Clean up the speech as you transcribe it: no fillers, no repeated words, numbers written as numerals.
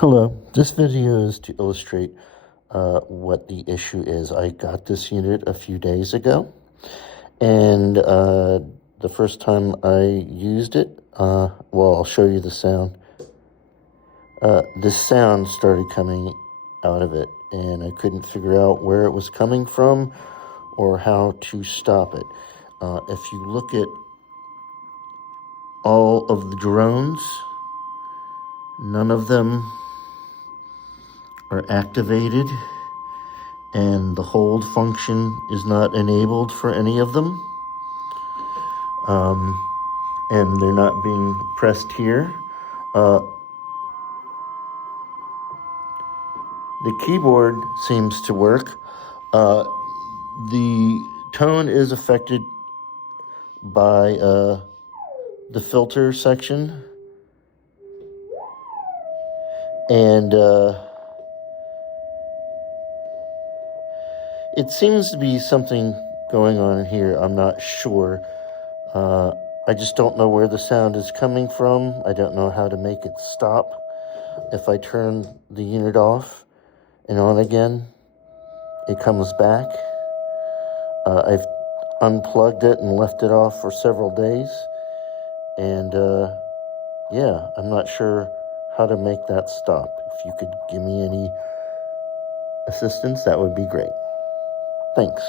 Hello, this video is to illustrate what the issue is. I got this unit a few days ago, and the first time I used it, well, I'll show you the sound. This sound started coming out of it, and I couldn't figure out where it was coming from or how to stop it. If you look at all of the drones, none of them are activated, and the hold function is not enabled for any of them. And they're not being pressed here. The keyboard seems to work. The tone is affected by the filter section, and it seems to be something going on here. I'm not sure. I just don't know where the sound is coming from. I don't know how to make it stop. If I turn the unit off and on again, it comes back. I've unplugged it and left it off for several days. And yeah, I'm not sure how to make that stop. If you could give me any assistance, that would be great. Thanks.